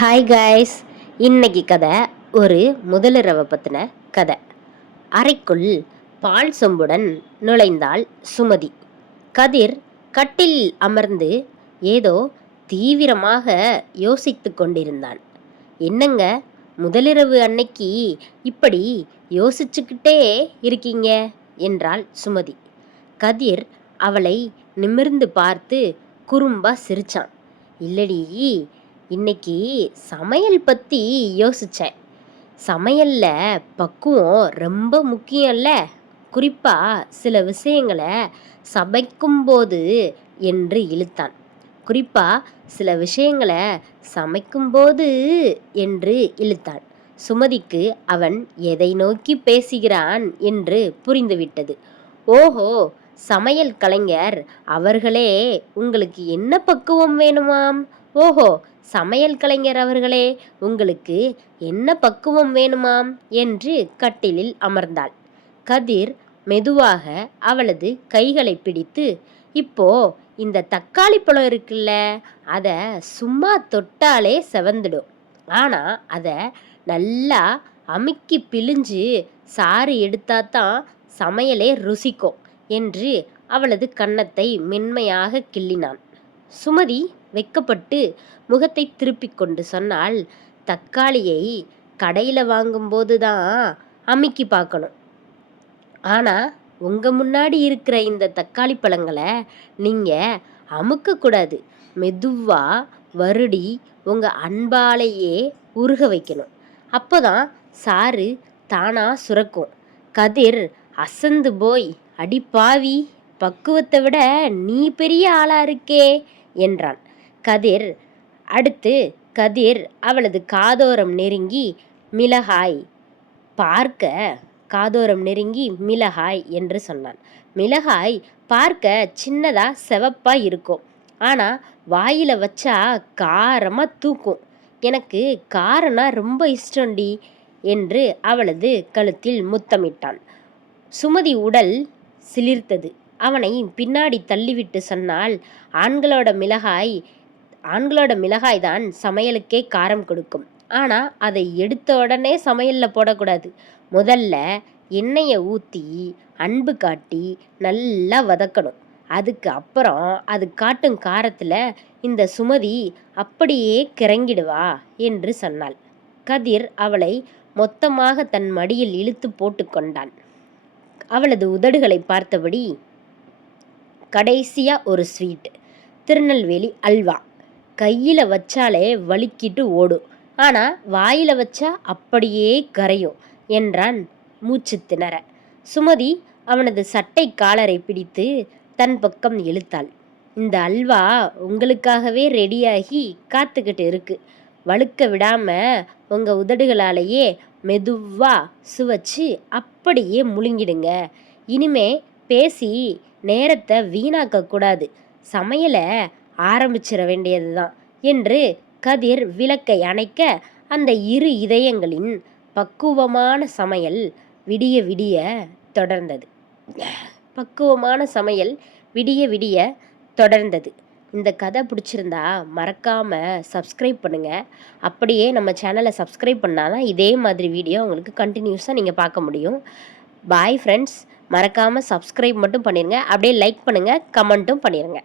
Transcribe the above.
Hi guys, இன்னைக்கு கதை ஒரு முதலிரவை பற்றின கதை. அறைக்குள் பால் சொம்புடன் நுழைந்தாள் சுமதி. கதிர் கட்டில் அமர்ந்து ஏதோ தீவிரமாக யோசித்து கொண்டிருந்தான். என்னங்க, முதலிரவு அன்னைக்கு இப்படி யோசிச்சுக்கிட்டே இருக்கீங்க என்றாள் சுமதி. கதிர் அவளை நிமிர்ந்து பார்த்து குறும்பா சிரிச்சான். இல்லடி, இன்னைக்கு சமையல் பற்றி யோசித்தேன். சமையலில் பக்குவம் ரொம்ப முக்கியம்ல, குறிப்பாக சில விஷயங்களை சமைக்கும்போது என்று இழுத்தான். குறிப்பாக சில விஷயங்களை சமைக்கும்போது என்று இழுத்தான். சுமதிக்கு அவன் எதை நோக்கி பேசுகிறான் என்று புரிந்துவிட்டது. ஓஹோ, சமையல் கலைஞர் அவர்களே, உங்களுக்கு என்ன பக்குவம் வேணுமாம்? ஓஹோ, சமையல் கலைஞர் அவர்களே, உங்களுக்கு என்ன பக்குவம் வேணுமாம் என்று கட்டிலில் அமர்ந்தாள். கதிர் மெதுவாக அவளது கைகளை பிடித்து, இப்போ இந்த தக்காளி பழம் இருக்குல்ல, அதை சும்மா தொட்டாலே செவந்துடும். ஆனால் அதை நல்லா அமுக்கி பிழிஞ்சு சாறு எடுத்தாதான் சமையலே ருசிக்கும் என்று அவளது கன்னத்தை மென்மையாக கிள்ளினான். சுமதி வெக்கப்பட்டு முகத்தை திருப்பிக் கொண்டு சொன்னால், தக்காளியை கடையில் வாங்கும்போது தான் அமுக்கி பார்க்கணும். ஆனால் உங்கள் முன்னாடி இருக்கிற இந்த தக்காளி பழங்களை நீங்கள் அமுக்கக்கூடாது. மெதுவாக வருடி உங்கள் அன்பாலேயே உருக வைக்கணும். அப்போ தான் சாறு தானாக சுரக்கும். கதிர் அசந்து போய், அடி பாவி, பக்குவத்தை விட நீ பெரிய ஆளா இருக்கே என்றான். கதிர் அவளது காதோரம் நெருங்கி மிளகாய் என்று சொன்னான். மிளகாய் பார்க்க சின்னதா செவப்பா இருக்கும், ஆனா வாயில வச்சா காரமா தூக்கும். எனக்கு காரனா ரொம்ப இஷ்டண்டி என்று அவளது கழுத்தில் முத்தமிட்டான். சுமதி உடல் சிலிர்த்தது. அவனை பின்னாடி தள்ளிவிட்டு சொன்னால், ஆண்களோட மிளகாய் தான் சமையலுக்கே காரம் கொடுக்கும். ஆனால் அதை எடுத்த உடனே சமையலில் போடக்கூடாது. முதல்ல எண்ணெயை ஊற்றி அன்பு காட்டி நல்லா வதக்கணும். அதுக்கு அப்புறம் அது காட்டும் காரத்தில் இந்த சுமதி அப்படியே கிறங்கிடுவா என்று சொன்னாள். கதிர் அவளை மொத்தமாக தன் மடியில் இழுத்து போட்டு கொண்டான். அவளது உதடுகளை பார்த்தபடி, கடைசியா ஒரு ஸ்வீட், திருநெல்வேலி அல்வா. கையில் வச்சாலே வலிக்கிட்டு ஓடும், ஆனால் வாயில் வச்சா அப்படியே கரையும் என்றான் மூச்சு திணற. சுமதி அவனது சட்டை காலரை பிடித்து தன் பக்கம் இழுத்தாள். இந்த அல்வா உங்களுக்காகவே ரெடியாகி காத்துக்கிட்டு இருக்கு. வழுக்க விடாம உங்கள் உதடுகளாலேயே மெதுவா சுவைச்சு அப்படியே முழுங்கிடுங்க. இனிமே பேசி நேரத்தை வீணாக்கக்கூடாது, சமையலை ஆரம்பிச்சிட வேண்டியது தான் என்று கதிர் விளக்கை அணைக்க, அந்த இரு இதயங்களின் பக்குவமான சமையல் விடிய விடிய தொடர்ந்தது. இந்த கதை பிடிச்சிருந்தா மறக்காமல் சப்ஸ்கிரைப் பண்ணுங்கள். அப்படியே நம்ம சேனலை சப்ஸ்கிரைப் பண்ணாதான் இதே மாதிரி வீடியோ உங்களுக்கு கண்டினியூஸாக நீங்கள் பார்க்க முடியும். பாய் ஃப்ரெண்ட்ஸ், மறக்காமல் சப்ஸ்கிரைப் மட்டும் பண்ணிடுங்க. அப்படியே லைக் பண்ணுங்கள், கமெண்ட்டும் பண்ணிடுங்க.